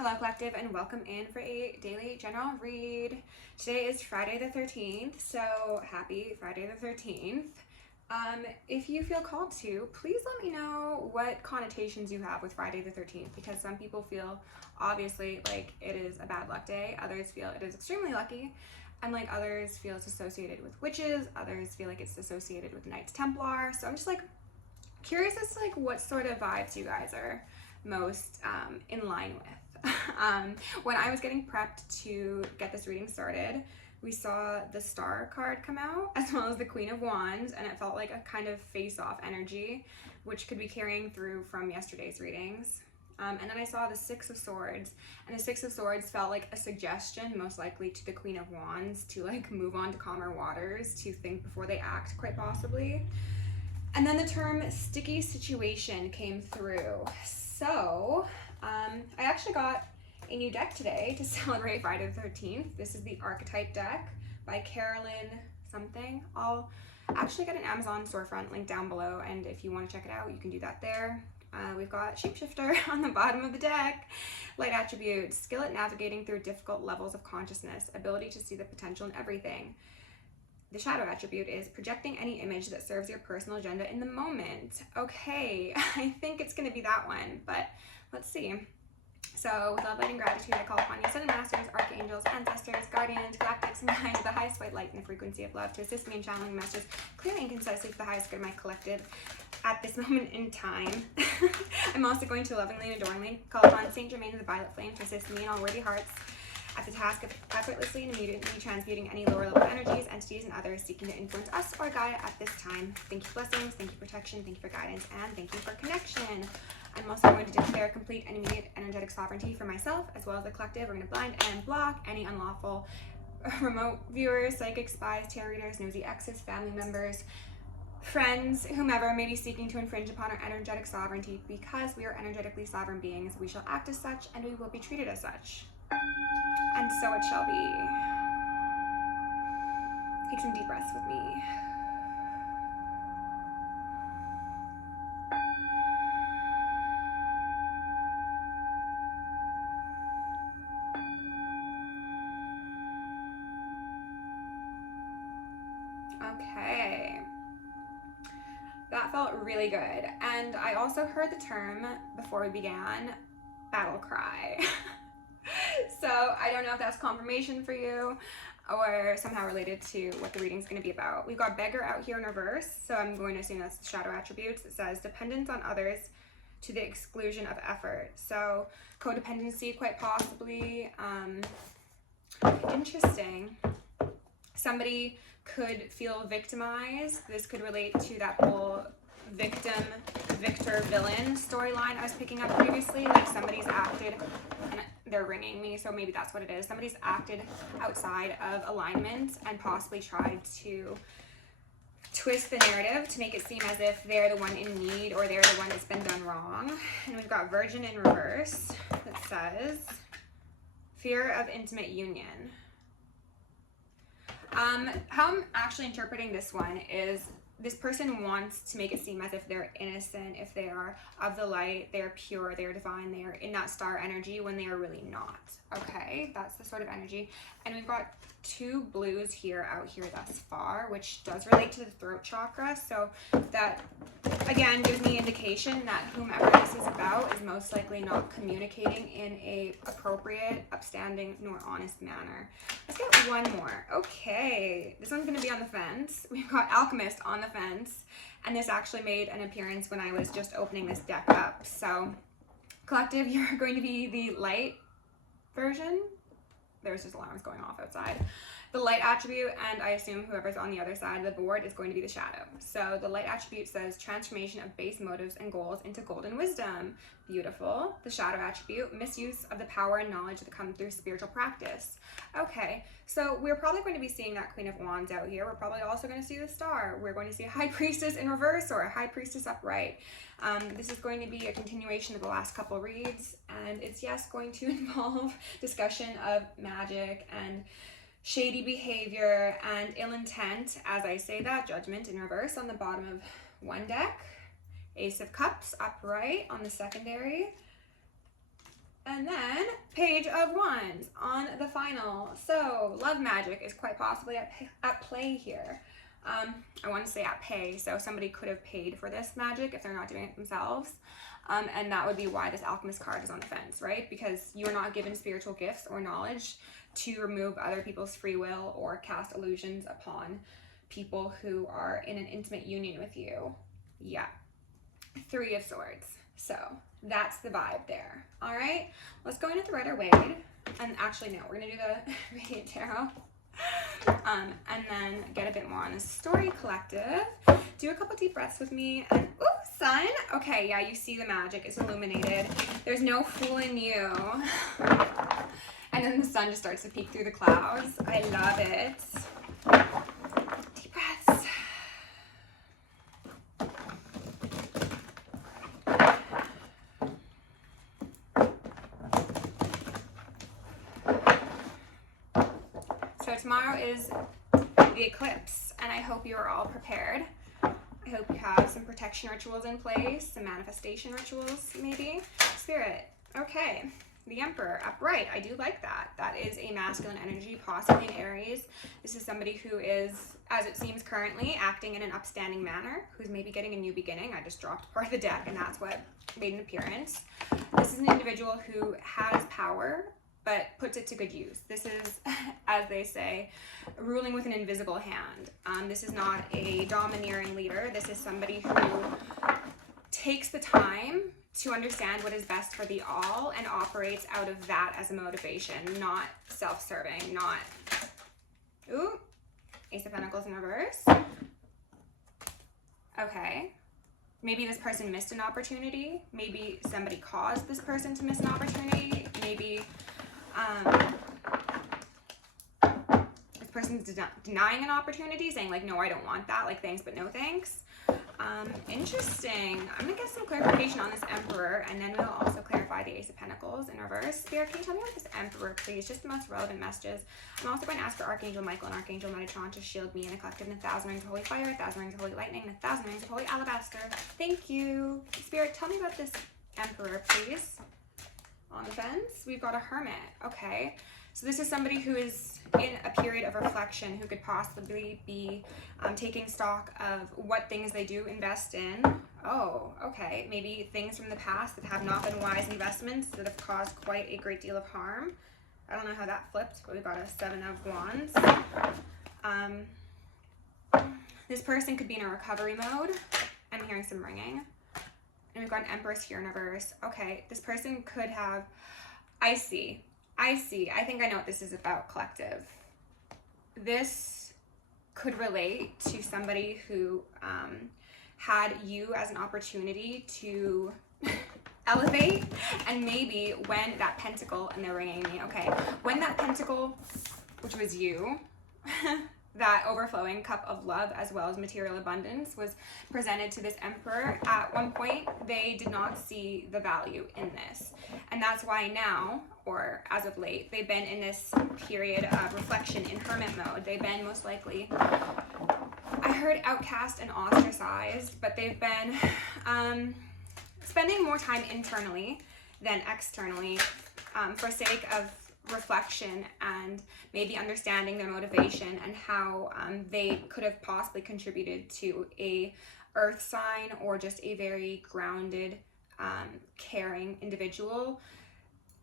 Hello collective, and welcome in for a daily general read. Today is Friday the 13th, so happy Friday the 13th. If you feel called to, please let me know what connotations you have with Friday the 13th, because some people feel obviously like it is a bad luck day, others feel it is extremely lucky, and like others feel it's associated with witches, others feel like it's associated with Knights Templar. So I'm just like curious as to like what sort of vibes you guys are most in line with. When I was getting prepped to get this reading started, we saw the Star card come out as well as the Queen of Wands, and it felt like a kind of face-off energy, which could be carrying through from yesterday's readings. And then I saw the Six of Swords, and the Six of Swords felt like a suggestion, most likely to the Queen of Wands, to like move on to calmer waters, to think before they act, quite possibly. And then the term sticky situation came through. So I actually got a new deck today to celebrate Friday the 13th. This is the Archetype deck by Carolyn something. I'll actually get an Amazon storefront link down below, and if you want to check it out, you can do that there. We've got Shapeshifter on the bottom of the deck. Light attributes, skill at navigating through difficult levels of consciousness, ability to see the potential in everything. The shadow attribute is projecting any image that serves your personal agenda in the moment. Okay, I think it's going to be that one, but let's see. So, with love, light, and gratitude, I call upon you, Ascended Masters, Archangels, Ancestors, Guardians, Galactics, and Guides of the highest white light and the frequency of love to assist me in channeling messages clearly and concisely for the highest good of my collective at this moment in time. I'm also going to lovingly and adoringly call upon Saint Germain of the Violet Flame to assist me in all worthy hearts at the task of effortlessly and immediately transmuting any lower level energies, entities, and others seeking to influence us or guide at this time. Thank you for blessings, thank you for protection, thank you for guidance, and thank you for connection. I'm also going to declare complete and immediate energetic sovereignty for myself as well as the collective. We're going to blind and block any unlawful remote viewers, psychic spies, tarot readers, nosy exes, family members, friends, whomever may be seeking to infringe upon our energetic sovereignty. Because we are energetically sovereign beings, we shall act as such and we will be treated as such. And so it shall be. Take some deep breaths with me. Okay. That felt really good. And I also heard the term, before we began, battle cry. So I don't know if that's confirmation for you or somehow related to what the reading's going to be about. We've got beggar out here in reverse, so I'm going to assume that's the shadow attributes. It says dependence on others to the exclusion of effort. So codependency, quite possibly. Interesting. Somebody could feel victimized. This could relate to that whole victim, victor, villain storyline I was picking up previously. Like somebody's acted, and they're ringing me, so maybe that's what it is. Somebody's acted outside of alignment and possibly tried to twist the narrative to make it seem as if they're the one in need or they're the one that's been done wrong. And we've got Virgin in reverse that says fear of intimate union. How I'm actually interpreting this one is this person wants to make it seem as if they're innocent, if they are of the light, they're pure, they're divine, they're in that star energy when they are really not. Okay, that's the sort of energy. And we've got two blues here out here thus far, which does relate to the throat chakra. So that, again, gives me indication that whomever this is about is most likely not communicating in a appropriate, upstanding, nor honest manner. Let's get one more. Okay, this one's going to be on the fence. We've got Alchemist on the fence, and this actually made an appearance when I was just opening this deck up. So, collective, you're going to be the light version. There's just alarms going off outside. The light attribute, and I assume whoever's on the other side of the board is going to be the shadow. So the light attribute says transformation of base motives and goals into golden wisdom. Beautiful. The shadow attribute, misuse of the power and knowledge that come through spiritual practice. Okay, so we're probably going to be seeing that Queen of Wands out here. We're probably also going to see the Star. We're going to see a High Priestess in reverse or a High Priestess upright. This is going to be a continuation of the last couple reads, and it's, yes, going to involve discussion of magic and shady behavior and ill intent. As I say that, Judgment in reverse on the bottom of one deck, Ace of Cups upright on the secondary, And then Page of Wands on the final. So love magic is quite possibly at play here. I want to say at pay, so somebody could have paid for this magic if they're not doing it themselves. And that would be why this alchemist card is on the fence, right? Because you're not given spiritual gifts or knowledge to remove other people's free will or cast illusions upon people who are in an intimate union with you. Yeah. Three of Swords. So that's the vibe there. All right, let's go into the Rider-Waite. And actually, no, we're going to do the Radiant Tarot. And then get a bit more on the story collective. Do a couple deep breaths with me. And, ooh, sun. Okay, yeah, you see the magic. It's illuminated. There's no fooling you. And then the sun just starts to peek through the clouds. I love it. Deep breaths. So tomorrow is the eclipse, and I hope you're all prepared. I hope you have some protection rituals in place, some manifestation rituals maybe. Spirit, okay. The Emperor, upright. I do like that. That is a masculine energy, possibly in Aries. This is somebody who is, as it seems currently, acting in an upstanding manner, who's maybe getting a new beginning. I just dropped part of the deck, and that's what made an appearance. This is an individual who has power, but puts it to good use. This is, as they say, ruling with an invisible hand. This is not a domineering leader. This is somebody who takes the time to understand what is best for the all and operates out of that as a motivation, not self-serving, not, ooh, Ace of Pentacles in reverse. Okay. Maybe this person missed an opportunity. Maybe somebody caused this person to miss an opportunity. Maybe this person's denying an opportunity, saying like, no, I don't want that, like thanks, but no thanks. Interesting. I'm gonna get some clarification on this Emperor, and then we'll also clarify the Ace of Pentacles in reverse. Spirit, can you tell me about this Emperor, please? Just the most relevant messages. I'm also going to ask for Archangel Michael and Archangel Metatron to shield me in a collective and 1,000 rings of holy fire, 1,000 rings of holy lightning, and 1,000 rings of holy alabaster. Thank you. Spirit, tell me about this Emperor, please. On the fence, we've got a Hermit. Okay. So this is somebody who is in a period of reflection, who could possibly be taking stock of what things they do invest in. Oh, okay. Maybe things from the past that have not been wise investments that have caused quite a great deal of harm. I don't know how that flipped, but we've got a Seven of Wands. This person could be in a recovery mode. I'm hearing some ringing. And we've got an Empress here in reverse. Okay, this person could have, I see. I think I know what this is about, collective. This could relate to somebody who had you as an opportunity to elevate, and maybe when that pentacle, and they're ringing me, okay, when that pentacle, which was you, that overflowing cup of love as well as material abundance was presented to this Emperor, at one point they did not see the value in this. And that's why now, or as of late, they've been in this period of reflection in hermit mode. They've been most likely, I heard outcast and ostracized, but they've been spending more time internally than externally for sake of reflection and maybe understanding their motivation and how they could have possibly contributed to a earth sign or just a very grounded, caring individual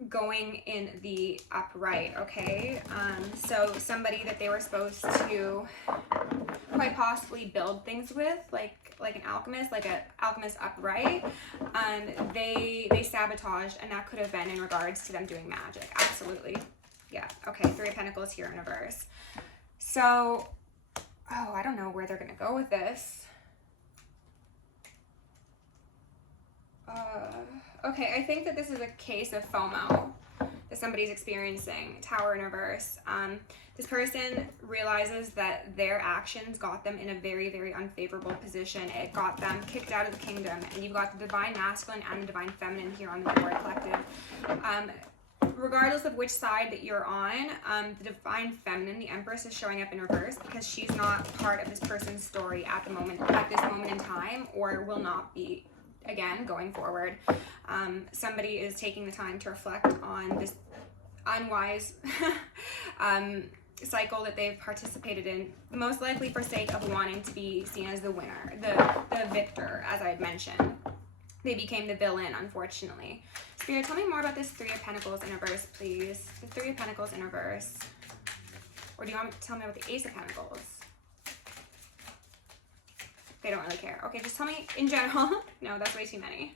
going in the upright, okay? So somebody that they were supposed to quite possibly build things with, like an alchemist, like an alchemist upright, they sabotaged, and that could have been in regards to them doing magic. Absolutely. Yeah. Okay. Three of Pentacles here in reverse. So, oh, I don't know where they're gonna go with this. Okay, I think that this is a case of FOMO that somebody's experiencing. Tower in reverse. This person realizes that their actions got them in a very, very unfavorable position. It got them kicked out of the kingdom, and you've got the divine masculine and the divine feminine here on the board, collective. Regardless of which side that you're on, the divine feminine, the Empress, is showing up in reverse because she's not part of this person's story at this moment in time, or will not be again, going forward. Somebody is taking the time to reflect on this unwise cycle that they've participated in, most likely for sake of wanting to be seen as the winner, the victor, as I had mentioned. They became the villain, unfortunately. Spirit, tell me more about this Three of Pentacles in reverse, please. The Three of Pentacles in reverse. Or do you want to tell me about the Ace of Pentacles? They don't really care. Okay, just tell me in general. No, that's way too many.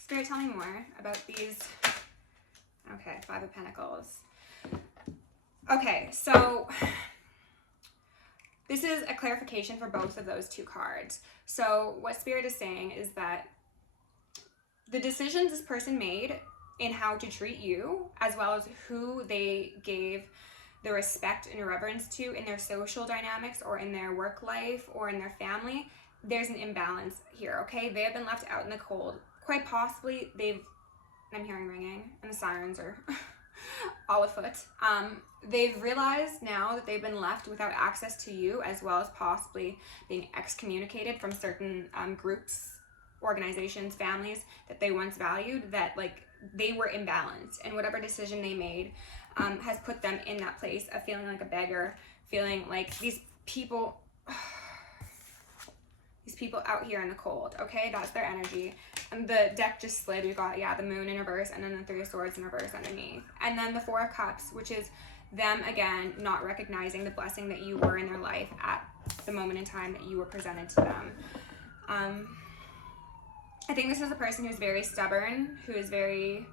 Spirit, tell me more about these. Okay, Five of Pentacles. Okay, so this is a clarification for both of those two cards. So what Spirit is saying is that the decisions this person made in how to treat you, as well as who they gave the respect and reverence to in their social dynamics or in their work life or in their family, there's an imbalance here, okay? They have been left out in the cold. Quite possibly I'm hearing ringing and the sirens are all afoot. They've realized now that they've been left without access to you, as well as possibly being excommunicated from certain groups, organizations, families that they once valued, that like they were imbalanced, and whatever decision they made has put them in that place of feeling like a beggar, feeling like these people out here in the cold, okay? That's their energy. And the deck just slid. We've got, yeah, the Moon in reverse, and then the Three of Swords in reverse underneath. And then the Four of Cups, which is them, again, not recognizing the blessing that you were in their life at the moment in time that you were presented to them. I think this is a person who's very stubborn, who is very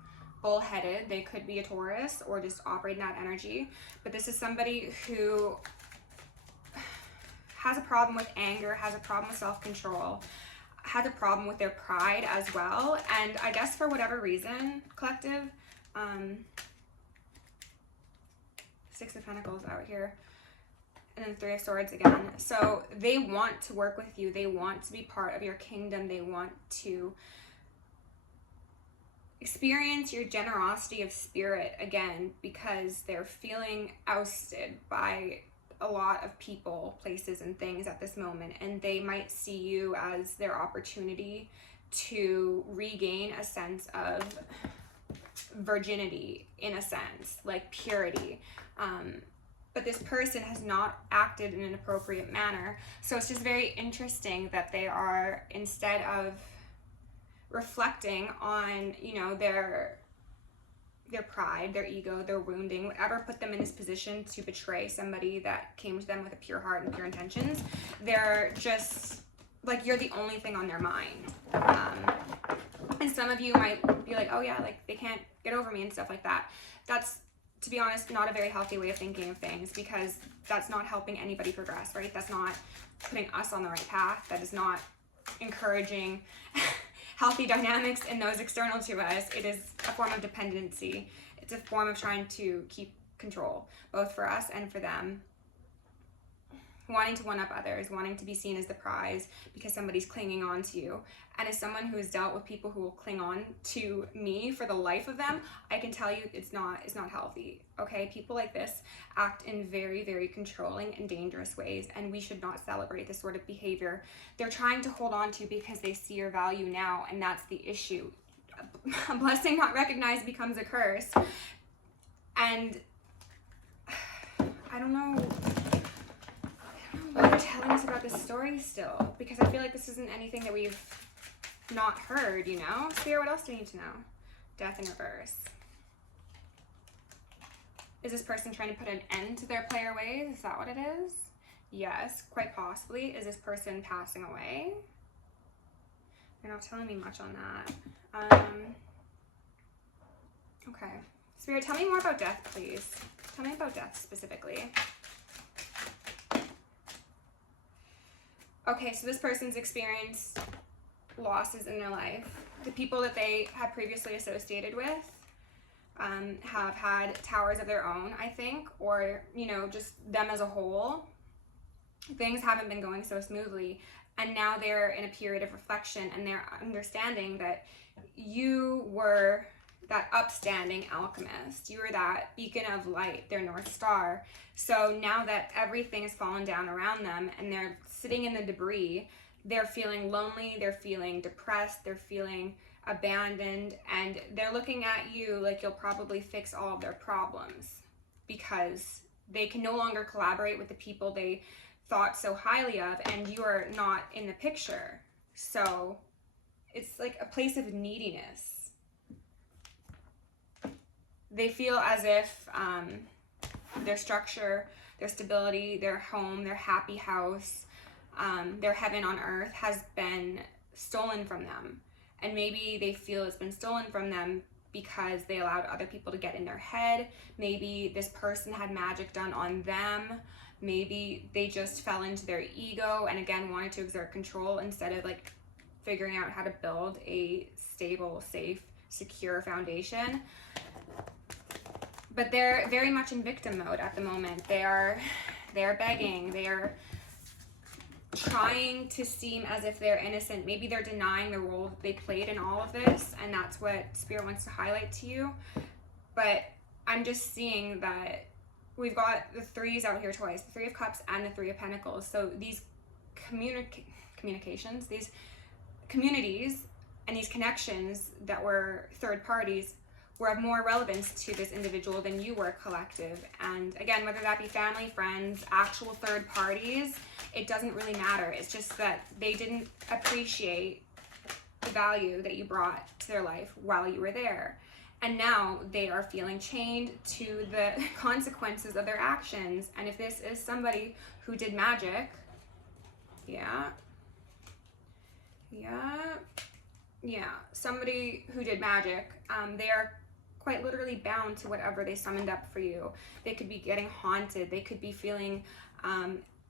bullheaded. They could be a Taurus or just operate in that energy. But this is somebody who has a problem with anger, has a problem with self-control, has a problem with their pride as well. And I guess for whatever reason, collective, Six of Pentacles out here, and then Three of Swords again. So they want to work with you. They want to be part of your kingdom. They want to experience your generosity of spirit again, because they're feeling ousted by a lot of people, places, and things at this moment, and they might see you as their opportunity to regain a sense of virginity, in a sense, like purity. But this person has not acted in an appropriate manner. So it's just very interesting that they are, instead of reflecting on, you know, their pride, their ego, their wounding, whatever put them in this position to betray somebody that came to them with a pure heart and pure intentions, they're just like, you're the only thing on their mind. And some of you might be like, oh yeah, like they can't get over me and stuff like that. That's, to be honest, not a very healthy way of thinking of things, because that's not helping anybody progress, right? That's not putting us on the right path. That is not encouraging healthy dynamics in those external to us. It is a form of dependency. It's a form of trying to keep control, both for us and for them. Wanting to one-up others, wanting to be seen as the prize because somebody's clinging on to you. And as someone who has dealt with people who will cling on to me for the life of them, I can tell you it's not healthy, okay? People like this act in very, very controlling and dangerous ways, and we should not celebrate this sort of behavior. They're trying to hold on to because they see your value now, and that's the issue. A blessing not recognized becomes a curse. And I don't know why they're telling us about this story still, because I feel like this isn't anything that we've not heard, you know? Spirit, what else do we need to know? Death in reverse. Is this person trying to put an end to their player ways? Is that what it is? Yes, quite possibly. Is this person passing away? They're not telling me much on that. Okay. Spirit, tell me more about death, please. Tell me about death specifically. Okay, so this person's experienced losses in their life. The people that they had previously associated with have had towers of their own, I think, or, you know, just them as a whole. Things haven't been going so smoothly, and now they're in a period of reflection, and they're understanding that you were that upstanding alchemist. You were that beacon of light, their North Star. So now that everything has fallen down around them and they're sitting in the debris, they're feeling lonely, they're feeling depressed, they're feeling abandoned, and they're looking at you like you'll probably fix all of their problems because they can no longer collaborate with the people they thought so highly of, and you are not in the picture. So it's like a place of neediness. They feel as if their structure, their stability, their home, their happy house, their heaven on earth has been stolen from them. And maybe they feel it's been stolen from them because they allowed other people to get in their head. Maybe this person had magic done on them. Maybe they just fell into their ego and again wanted to exert control instead of like figuring out how to build a stable, safe, secure foundation. But they're very much in victim mode at the moment. They're begging, they're trying to seem as if they're innocent. Maybe they're denying the role that they played in all of this, and that's what Spirit wants to highlight to you. But I'm just seeing that we've got the threes out here twice, the Three of Cups and the Three of Pentacles. So these communications, these communities and these connections that were third parties were of more relevance to this individual than you were collective. And again, whether that be family, friends, actual third parties, it doesn't really matter. It's just that they didn't appreciate the value that you brought to their life while you were there. And now they are feeling chained to the consequences of their actions. And if this is somebody who did magic, somebody who did magic, they are quite literally bound to whatever they summoned up for you. They could be getting haunted. They could be feeling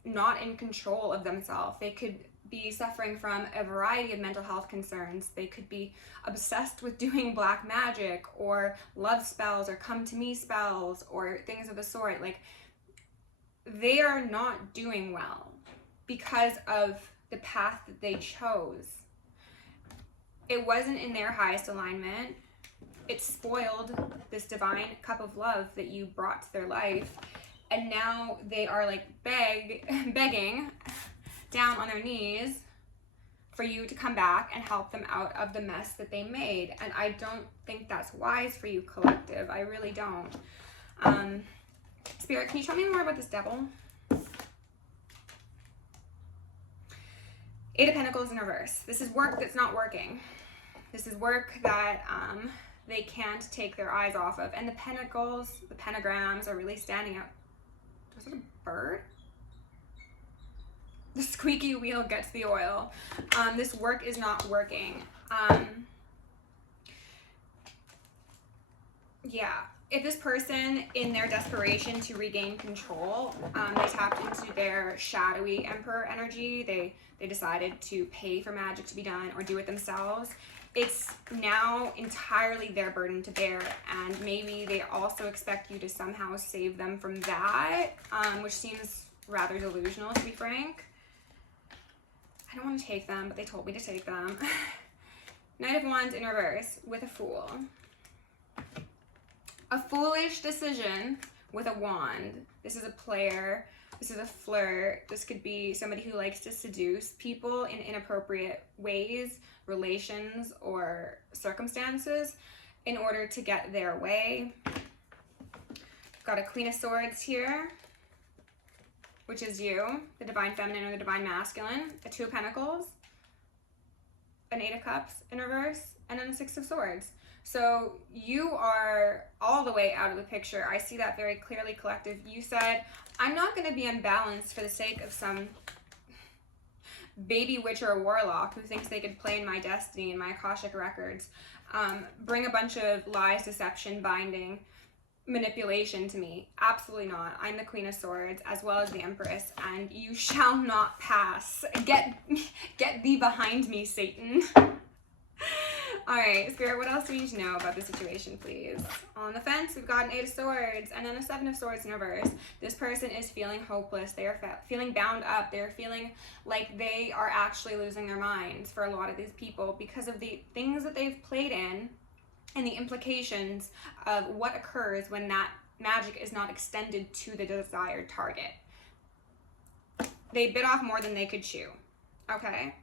not in control of themselves. They could be suffering from a variety of mental health concerns. They could be obsessed with doing black magic or love spells or come to me spells or things of the sort. Like, they are not doing well because of the path that they chose. It wasn't in their highest alignment. It spoiled this divine cup of love that you brought to their life. And now they are like begging down on their knees for you to come back and help them out of the mess that they made. And I don't think that's wise for you, collective. I really don't. Spirit, can you tell me more about this devil? Eight of Pentacles in reverse. This is work that's not working. This is work that they can't take their eyes off of. And the pentacles, the pentagrams are really standing out. Was it a bird? The squeaky wheel gets the oil. This work is not working. If this person, in their desperation to regain control, they tapped into their shadowy Emperor energy, they decided to pay for magic to be done or do it themselves. It's now entirely their burden to bear, and maybe they also expect you to somehow save them from that, which seems rather delusional, to be frank. I don't want to take them, but they told me to take them. Knight of Wands in reverse with a Fool. A foolish decision with a wand. This is a player. This is a flirt. This could be somebody who likes to seduce people in inappropriate ways, relations, or circumstances in order to get their way. Got a Queen of Swords here, which is you, the Divine Feminine or the Divine Masculine, a Two of Pentacles, an Eight of Cups in reverse, and then a Six of Swords. So you are all the way out of the picture. I see that very clearly, collective. You said, I'm not going to be unbalanced for the sake of some baby witch or a warlock who thinks they could play in my destiny and my Akashic records, bring a bunch of lies, deception, binding, manipulation to me. Absolutely not. I'm the Queen of Swords as well as the Empress, and you shall not pass. Get thee behind me, Satan. All right, Spirit, what else do we need to know about the situation, please? On the fence, we've got an Eight of Swords and then a Seven of Swords in reverse. This person is feeling hopeless. They are feeling bound up. They're feeling like they are actually losing their minds for a lot of these people because of the things that they've played in and the implications of what occurs when that magic is not extended to the desired target. They bit off more than they could chew, okay?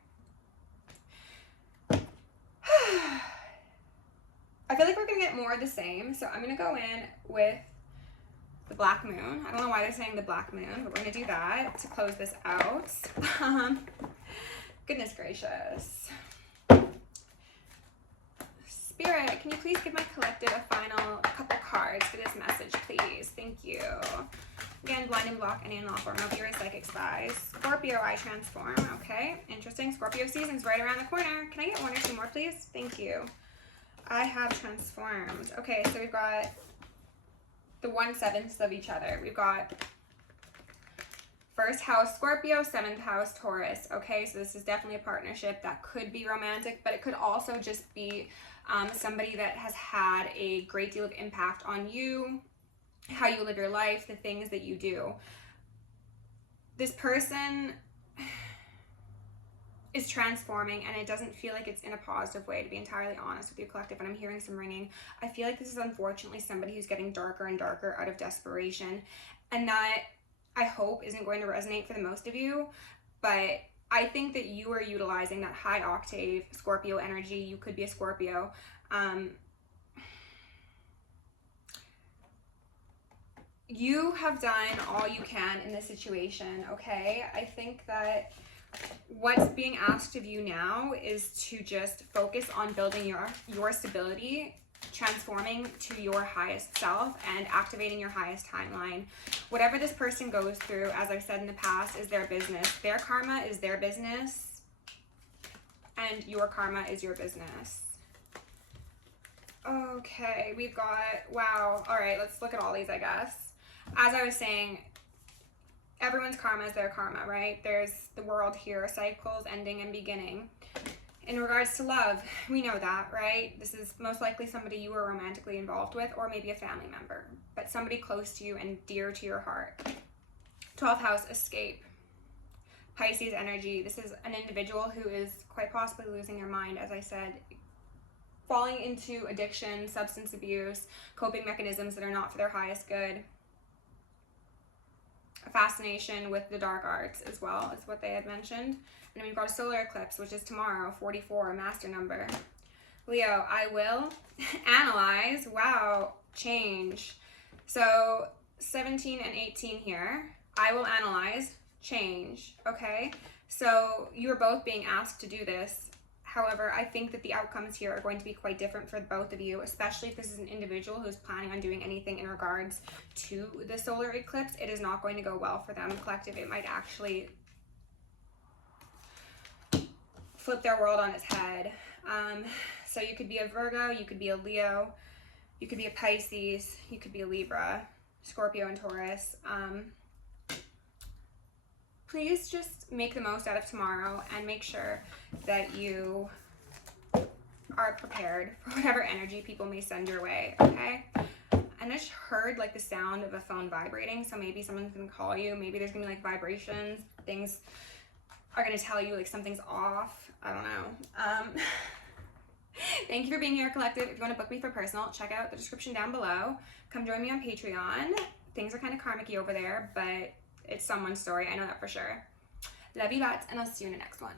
I feel like we're gonna get more of the same, so I'm gonna go in with the black moon. I don't know why they're saying the black moon, but we're gonna do that to close this out. Goodness gracious. Spirit, can you please give my collective a final couple cards for this message, please? Thank you. Again, blind and block any unlawful or Mobius psychic spies. Scorpio, I transform. Okay, interesting. Scorpio season's right around the corner. Can I get one or two more, please? Thank you. I have transformed. Okay, so we've got the 1/7 of each other. We've got first house Scorpio, 7th house Taurus. Okay, so this is definitely a partnership that could be romantic, but it could also just be somebody that has had a great deal of impact on you, how you live your life, the things that you do. This person is transforming, and it doesn't feel like it's in a positive way, to be entirely honest with you, collective. And I'm hearing some ringing. I feel like this is unfortunately somebody who's getting darker and darker out of desperation, and that, I hope, isn't going to resonate for the most of you, but I think that you are utilizing that high octave Scorpio energy. You could be a Scorpio. You have done all you can in this situation, okay? I think that what's being asked of you now is to just focus on building your stability, transforming to your highest self, and activating your highest timeline. Whatever this person goes through, as I've said in the past, is their business. Their karma is their business, and your karma is your business. Okay, we've got, wow. All right, let's look at all these, I guess. As I was saying, everyone's karma is their karma, right? There's the world here, cycles ending and beginning. In regards to love, we know that, right? This is most likely somebody you were romantically involved with, or maybe a family member, but somebody close to you and dear to your heart. 12th house, escape. Pisces energy. This is an individual who is quite possibly losing their mind, as I said, falling into addiction, substance abuse, coping mechanisms that are not for their highest good. A fascination with the dark arts as well, is what they had mentioned. And we've got a solar eclipse, which is tomorrow, 44, a master number. Leo, I will analyze, wow, change. So 17 and 18 here, I will analyze, change, okay? So you are both being asked to do this. However, I think that the outcomes here are going to be quite different for both of you, especially if this is an individual who's planning on doing anything in regards to the solar eclipse. It is not going to go well for them, collective. It might actually flip their world on its head. So you could be a Virgo, you could be a Leo, you could be a Pisces, you could be a Libra, Scorpio and Taurus. Please just make the most out of tomorrow and make sure that you are prepared for whatever energy people may send your way, okay? I just heard like the sound of a phone vibrating, so maybe someone's gonna call you, maybe there's gonna be like vibrations, things are gonna tell you like something's off, I don't know. Thank you for being here, collective. If you want to book me for personal, check out the description down below. Come join me on Patreon. Things are kind of karmic-y over there, but it's someone's story, I know that for sure. Love you lots, and I'll see you in the next one.